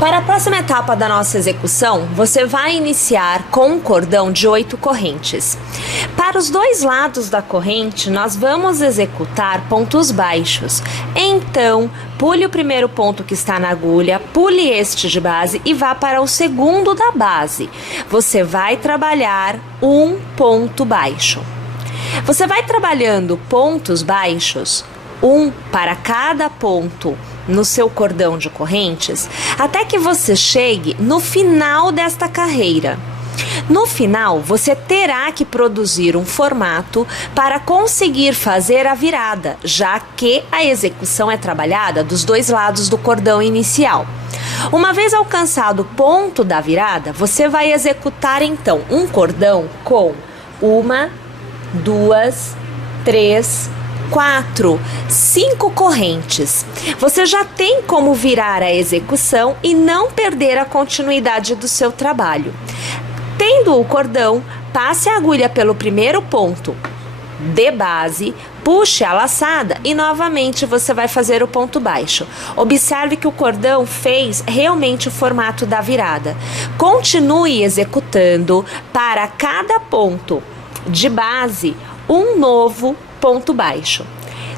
Para a próxima etapa da nossa execução, você vai iniciar com um cordão de 8 correntes. Para os dois lados da corrente, nós vamos executar pontos baixos. Então, pule o primeiro ponto que está na agulha, pule este de base e vá para o segundo da base. Você vai trabalhar um ponto baixo. Você vai trabalhando pontos baixos, um para cada ponto no seu cordão de correntes, até que você chegue no final desta carreira. No final, você terá que produzir um formato para conseguir fazer a virada, já que a execução é trabalhada dos dois lados do cordão inicial. Uma vez alcançado o ponto da virada, você vai executar então um cordão com 1, 2, 3, 4, 5 correntes. Você já tem como virar a execução e não perder a continuidade do seu trabalho. Tendo o cordão, passe a agulha pelo primeiro ponto de base, puxe a laçada e novamente você vai fazer o ponto baixo. Observe que o cordão fez realmente o formato da virada. Continue executando para cada ponto de base um novo ponto baixo.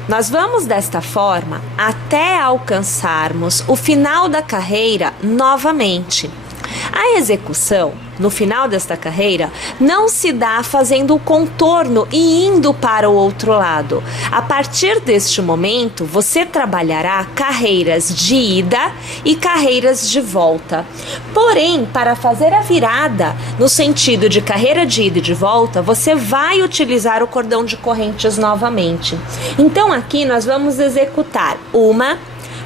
Nós vamos desta forma até alcançarmos o final da carreira novamente. A execução, no final desta carreira, não se dá fazendo o contorno e indo para o outro lado. A partir deste momento, você trabalhará carreiras de ida e carreiras de volta. Porém, para fazer a virada no sentido de carreira de ida e de volta, você vai utilizar o cordão de correntes novamente. Então, aqui nós vamos executar 1,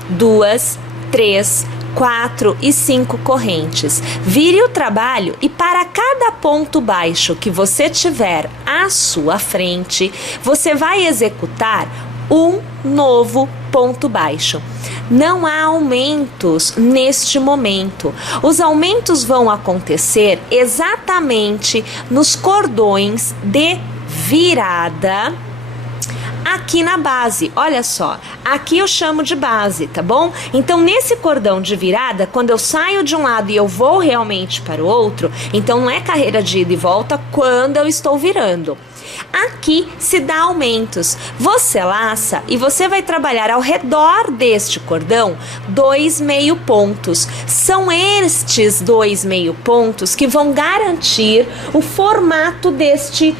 2, 3, 4 e 5 correntes. Vire o trabalho e para cada ponto baixo que você tiver à sua frente, você vai executar um novo ponto baixo. Não há aumentos neste momento. Os aumentos vão acontecer exatamente nos cordões de virada aqui na base. Olha só, aqui eu chamo de base, tá bom? Então, nesse cordão de virada, quando eu saio de um lado e eu vou realmente para o outro, então não é carreira de ida e volta quando eu estou virando. Aqui se dá aumentos. Você laça e você vai trabalhar ao redor deste cordão 2 meio pontos. São estes 2 meio pontos que vão garantir o formato deste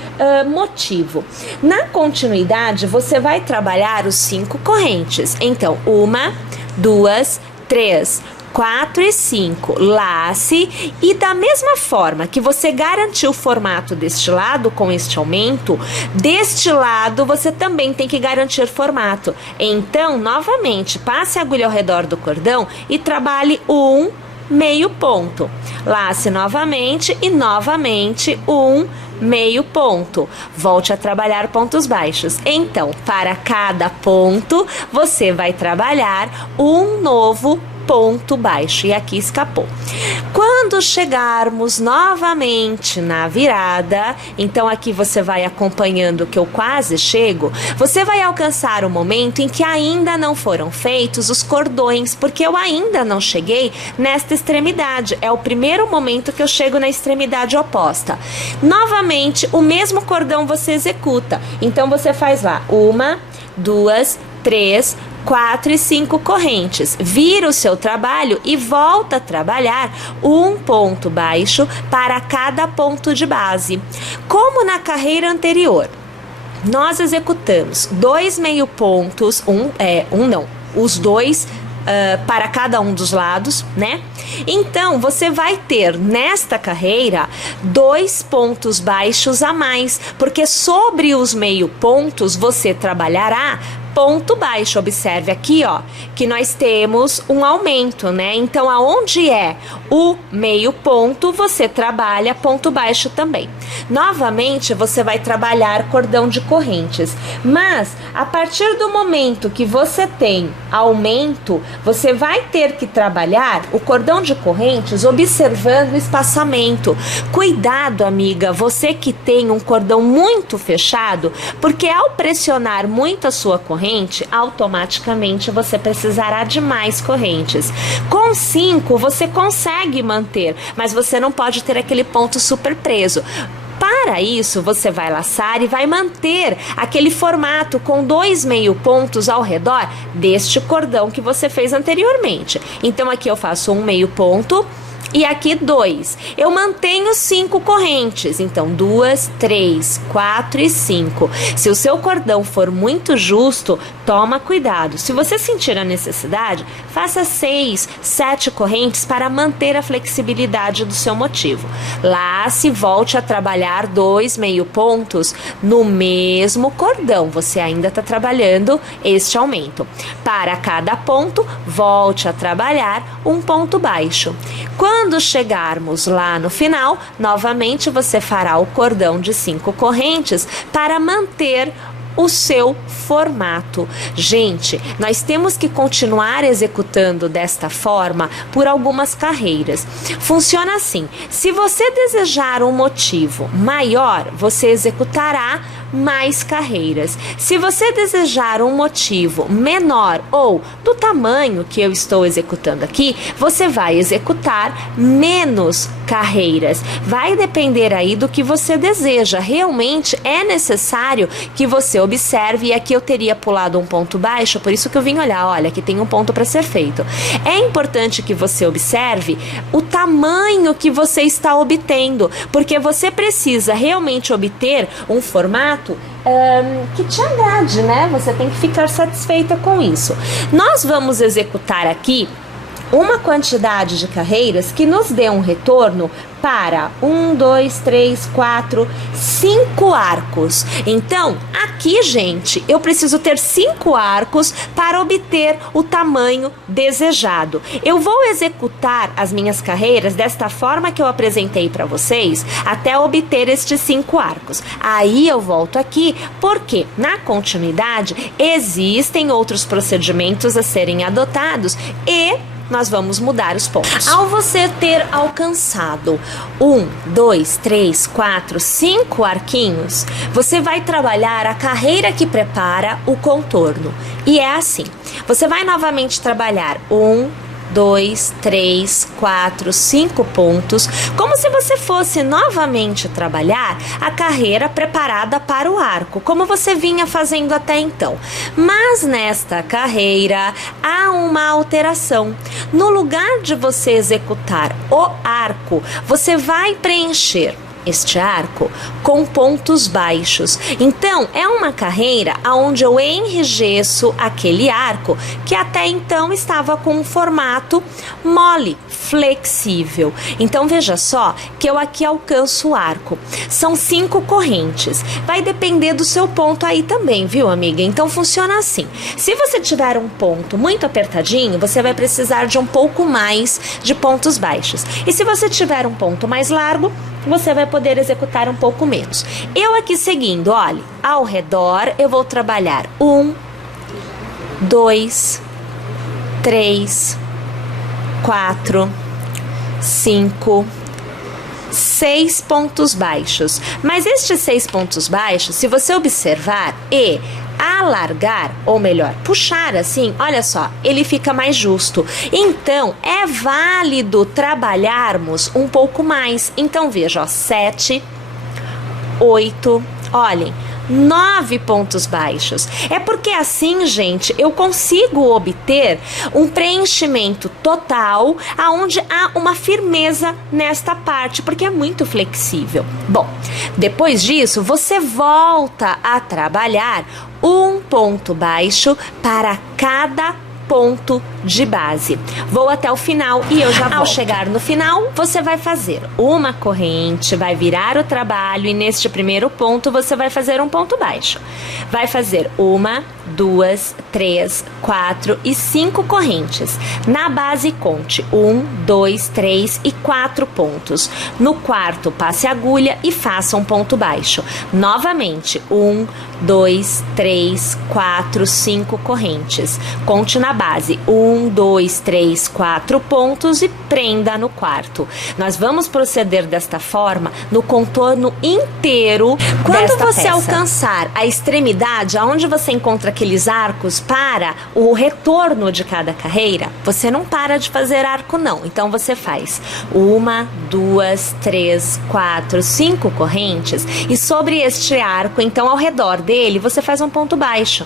motivo. Na continuidade, você vai trabalhar os 5 correntes. Então, 1, 2, 3, 4 e 5, lace e da mesma forma que você garantiu o formato deste lado com este aumento, deste lado você também tem que garantir formato. Então, novamente, passe a agulha ao redor do cordão e trabalhe um meio ponto. Lace novamente e novamente um meio ponto. Volte a trabalhar pontos baixos. Então, para cada ponto, você vai trabalhar um novo ponto baixo. E aqui escapou. Quando chegarmos novamente na virada, então aqui você vai acompanhando que eu quase chego, você vai alcançar o momento em que ainda não foram feitos os cordões, porque eu ainda não cheguei nesta extremidade. É o primeiro momento que eu chego na extremidade oposta. Novamente, o mesmo cordão você executa. Então, você faz lá 1, 2, 3, 4 e 5 correntes. Vira o seu trabalho e volta a trabalhar um ponto baixo para cada ponto de base. Como na carreira anterior, nós executamos 2 meio pontos, os dois para cada um dos lados, né? Então, você vai ter nesta carreira 2 pontos baixos a mais, porque sobre os meio pontos você trabalhará ponto baixo. Observe aqui, ó, que nós temos um aumento, né? Então, aonde é o meio ponto, você trabalha ponto baixo também. Novamente, você vai trabalhar cordão de correntes. Mas, a partir do momento que você tem aumento, você vai ter que trabalhar o cordão de correntes observando o espaçamento. Cuidado, amiga, você que tem um cordão muito fechado, porque ao pressionar muito a sua corrente, corrente, automaticamente você precisará de mais correntes. Com 5, você consegue manter, mas você não pode ter aquele ponto super preso. Para isso, você vai laçar e vai manter aquele formato com 2 meio pontos ao redor deste cordão que você fez anteriormente. Então, aqui eu faço um meio ponto e aqui 2. Eu mantenho 5 correntes, então 2, 3, 4 e 5. Se o seu cordão for muito justo, toma cuidado. Se você sentir a necessidade, faça 6, 7 correntes para manter a flexibilidade do seu motivo. Lace e volte a trabalhar 2 meio pontos no mesmo cordão. Você ainda está trabalhando este aumento. Para cada ponto, volte a trabalhar um ponto baixo. Quando chegarmos lá no final, novamente você fará o cordão de 5 correntes para manter o seu formato. Gente, nós temos que continuar executando desta forma por algumas carreiras. Funciona assim: se você desejar um motivo maior, você executará mais carreiras. Se você desejar um motivo menor ou do tamanho que eu estou executando aqui, você vai executar menos carreiras. Vai depender aí do que você deseja. Realmente é necessário que você observe, e aqui eu teria pulado um ponto baixo, por isso que eu vim olhar, olha, aqui tem um ponto para ser feito. É importante que você observe o tamanho que você está obtendo, porque você precisa realmente obter um formato que te agrade, né? Você tem que ficar satisfeita com isso. Nós vamos executar aqui uma quantidade de carreiras que nos dê um retorno para 1, 2, 3, 4, 5 arcos. Então, aqui, gente, eu preciso ter 5 arcos para obter o tamanho desejado. Eu vou executar as minhas carreiras desta forma que eu apresentei para vocês até obter estes 5 arcos. Aí eu volto aqui porque, na continuidade, existem outros procedimentos a serem adotados e nós vamos mudar os pontos. Ao você ter alcançado 1, 2, 3, 4, 5 arquinhos, você vai trabalhar a carreira que prepara o contorno. E é assim: você vai novamente trabalhar 1, 2, 3, 4, 5 pontos, como se você fosse novamente trabalhar a carreira preparada para o arco, como você vinha fazendo até então. Mas nesta carreira há uma alteração. No lugar de você executar o arco, você vai preencher este arco com pontos baixos. Então, é uma carreira onde eu enrijeço aquele arco que até então estava com um formato mole, flexível. Então, veja só que eu aqui alcanço o arco. São 5 correntes. Vai depender do seu ponto aí também, viu, amiga? Então, funciona assim. Se você tiver um ponto muito apertadinho, você vai precisar de um pouco mais de pontos baixos. E se você tiver um ponto mais largo, você vai poder executar um pouco menos. Eu aqui seguindo, olha, ao redor eu vou trabalhar 1, 2, 3, 4, 5, 6 pontos baixos. Mas estes 6 pontos baixos, se você observar e alargar, ou melhor, puxar assim, olha só, ele fica mais justo. Então, é válido trabalharmos um pouco mais. Então, veja, ó, 7, 8, olhem, 9 pontos baixos. É porque assim, gente, eu consigo obter um preenchimento total aonde há uma firmeza nesta parte, porque é muito flexível. Bom, depois disso, você volta a trabalhar um ponto baixo para cada ponto de base. Vou até o final e eu já volto. Ao chegar no final, você vai fazer uma corrente, vai virar o trabalho e neste primeiro ponto você vai fazer um ponto baixo. Vai fazer 1, 2, 3, 4 e 5 correntes. Na base, conte 1, 2, 3 e 4 pontos. No quarto, passe a agulha e faça um ponto baixo. Novamente, 1, 2, 3, 4, 5 correntes. Conte na base 1, 2, 3, 4 pontos e prenda no quarto. Nós vamos proceder desta forma no contorno inteiro. Quando você alcançar a extremidade, aonde você encontra aqueles arcos para o retorno de cada carreira, você não para de fazer arco não. Então você faz 1, 2, 3, 4, 5 correntes e sobre este arco, então ao redor dele, você faz um ponto baixo.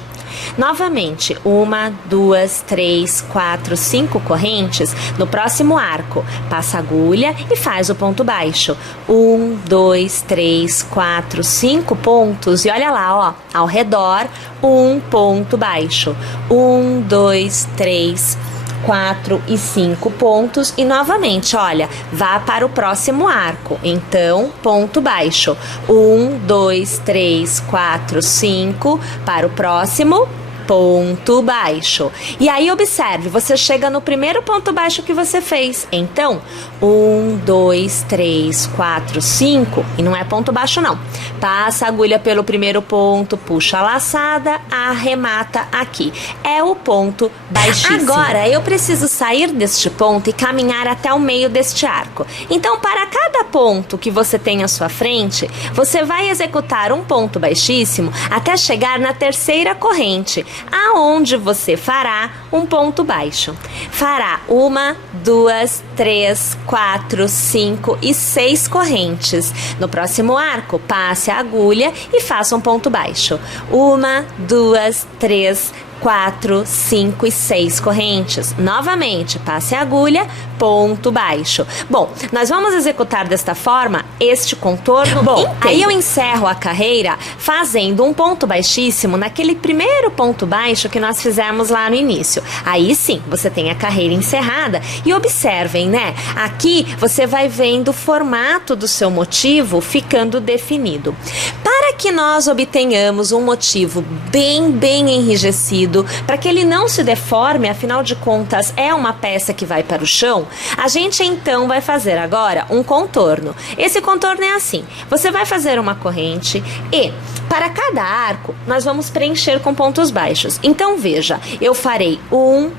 Novamente, 1, 2, 3, 4, 5 correntes. No próximo arco, passa a agulha e faz o ponto baixo. 1, 2, 3, 4, 5 pontos. E olha lá, ó, ao redor, um ponto baixo. 1, 2, 3, 4 e 5 pontos e novamente, olha, vá para o próximo arco, então ponto baixo, 1, 2, 3, 4, 5, para o próximo, ponto baixo. E aí observe, você chega no primeiro ponto baixo que você fez, então 1, 2, 3, 4, 5 e não é ponto baixo não, passa a agulha pelo primeiro ponto, puxa a laçada, arremata aqui, é o ponto baixíssimo. Agora eu preciso sair deste ponto e caminhar até o meio deste arco, então para cada ponto que você tem à sua frente, você vai executar um ponto baixíssimo até chegar na terceira corrente, aonde você fará um ponto baixo. Fará 1, 2, 3, 4, 5 e 6 correntes. No próximo arco, passe a agulha e faça um ponto baixo. 1, 2, 3, 4, 5 e 6 correntes. Novamente, passe a agulha, ponto baixo. Bom, nós vamos executar desta forma este contorno inteiro. Aí eu encerro a carreira fazendo um ponto baixíssimo naquele primeiro ponto baixo que nós fizemos lá no início. Aí sim, você tem a carreira encerrada e observem, né? Aqui você vai vendo o formato do seu motivo ficando definido. Para que nós obtenhamos um motivo bem enrijecido, para que ele não se deforme, afinal de contas é uma peça que vai para o chão, a gente então vai fazer agora um contorno. Esse contorno é assim, você vai fazer uma corrente e para cada arco nós vamos preencher com pontos baixos. Então veja, eu farei 1,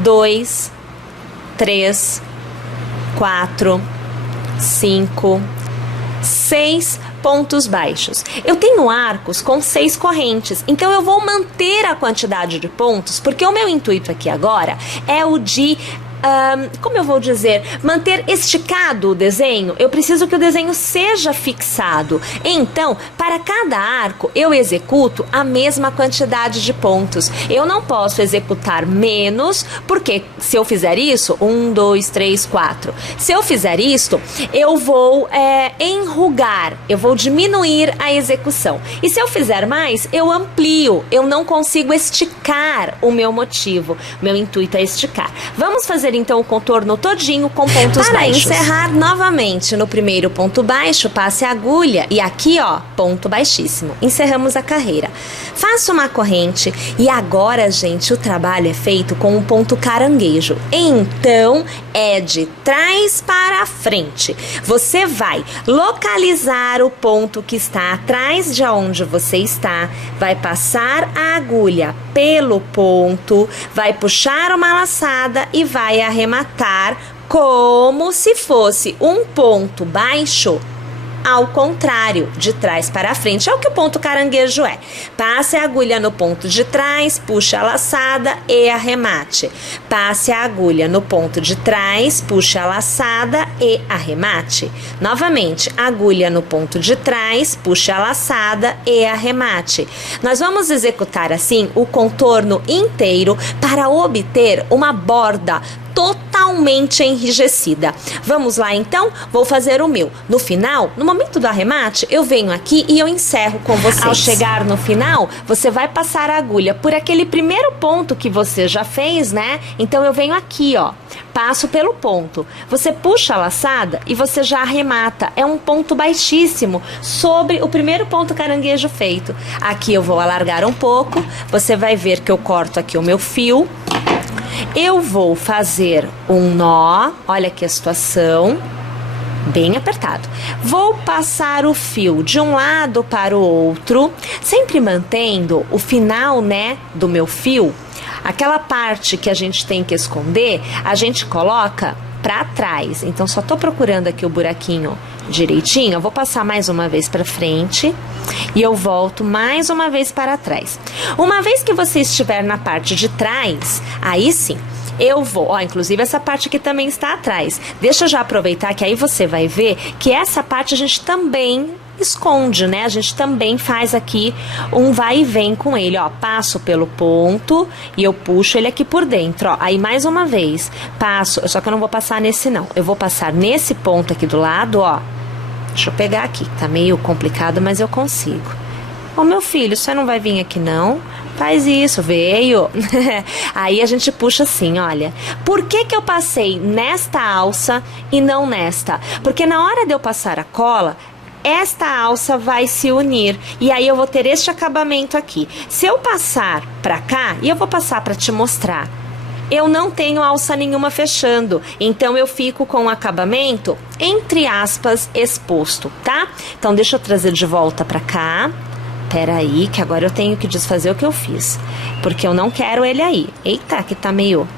2, 3, 4, 5, 6 pontos baixos. Eu tenho arcos com 6 correntes, então eu vou manter a quantidade de pontos, porque o meu intuito aqui agora é o de como eu vou dizer, manter esticado o desenho. Eu preciso que o desenho seja fixado. Então, para cada arco, eu executo a mesma quantidade de pontos. Eu não posso executar menos, porque se eu fizer isso, 1, 2, 3, 4. Se eu fizer isto, eu vou enrugar, eu vou diminuir a execução. E se eu fizer mais, eu amplio, eu não consigo esticar o meu motivo. Meu intuito é esticar. Vamos fazer então o contorno todinho com pontos baixos. Para encerrar novamente, no primeiro ponto baixo, passe a agulha e aqui, ó, ponto baixíssimo. Encerramos a carreira. Faça uma corrente e agora, gente, o trabalho é feito com um ponto caranguejo. Então, é de trás para frente. Você vai localizar o ponto que está atrás de onde você está, vai passar a agulha pelo ponto, vai puxar uma laçada e vai arrematar como se fosse um ponto baixo ao contrário, de trás para frente. É o que o ponto caranguejo é. Passe a agulha no ponto de trás, puxe a laçada e arremate. Passe a agulha no ponto de trás, puxe a laçada e arremate. Novamente, agulha no ponto de trás, puxe a laçada e arremate. Nós vamos executar assim o contorno inteiro para obter uma borda totalmente enrijecida. Vamos lá então? Vou fazer o meu. No final, no momento do arremate, eu venho aqui e eu encerro com vocês. Ao chegar no final, você vai passar a agulha por aquele primeiro ponto que você já fez, né? Então eu venho aqui, ó, passo pelo ponto. Você puxa a laçada e você já arremata. É um ponto baixíssimo sobre o primeiro ponto caranguejo feito. Aqui eu vou alargar um pouco. Você vai ver que eu corto aqui o meu fio. Eu vou fazer um nó, olha aqui a situação, bem apertado. Vou passar o fio de um lado para o outro, sempre mantendo o final, né, do meu fio. Aquela parte que a gente tem que esconder, a gente coloca para trás. Então, só tô procurando aqui o buraquinho direitinho, eu vou passar mais uma vez para frente e eu volto mais uma vez para trás. Uma vez que você estiver na parte de trás, aí sim, eu vou, ó, inclusive essa parte aqui também está atrás. Deixa eu já aproveitar que aí você vai ver que essa parte a gente também esconde, né? A gente também faz aqui um vai e vem com ele, ó. Passo pelo ponto e eu puxo ele aqui por dentro, ó. Aí mais uma vez, passo, só que eu não vou passar nesse não. Eu vou passar nesse ponto aqui do lado, ó. Deixa eu pegar aqui, tá meio complicado, mas eu consigo. Ô, meu filho, você não vai vir aqui não? Faz isso, veio. Aí a gente puxa assim, olha. Por que que eu passei nesta alça e não nesta? Porque na hora de eu passar a cola, esta alça vai se unir e aí eu vou ter este acabamento aqui. Se eu passar pra cá, e eu vou passar pra te mostrar, eu não tenho alça nenhuma fechando, então eu fico com o acabamento, entre aspas, exposto, tá? Então deixa eu trazer de volta pra cá. Pera aí, que agora eu tenho que desfazer o que eu fiz, porque eu não quero ele aí. Eita, que tá meio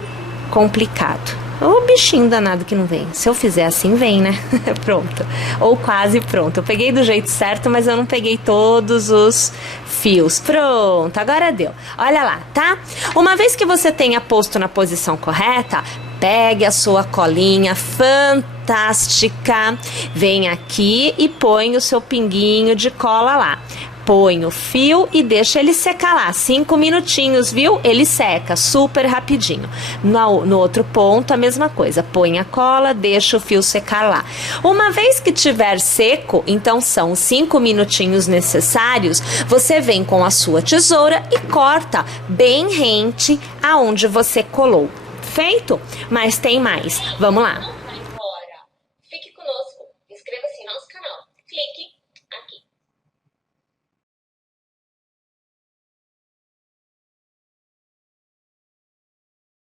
complicado. O bichinho danado que não vem. Se eu fizer assim, vem, né? Pronto. Ou quase pronto. Eu peguei do jeito certo, mas eu não peguei todos os fios. Pronto, agora deu. Olha lá, tá? Uma vez que você tenha posto na posição correta, pegue a sua colinha fantástica, vem aqui e põe o seu pinguinho de cola lá. Põe o fio e deixa ele secar lá, 5 minutinhos, viu? Ele seca super rapidinho. No outro ponto, a mesma coisa. Põe a cola, deixa o fio secar lá. Uma vez que tiver seco, então são os 5 minutinhos necessários, você vem com a sua tesoura e corta bem rente aonde você colou. Feito? Mas tem mais. Vamos lá.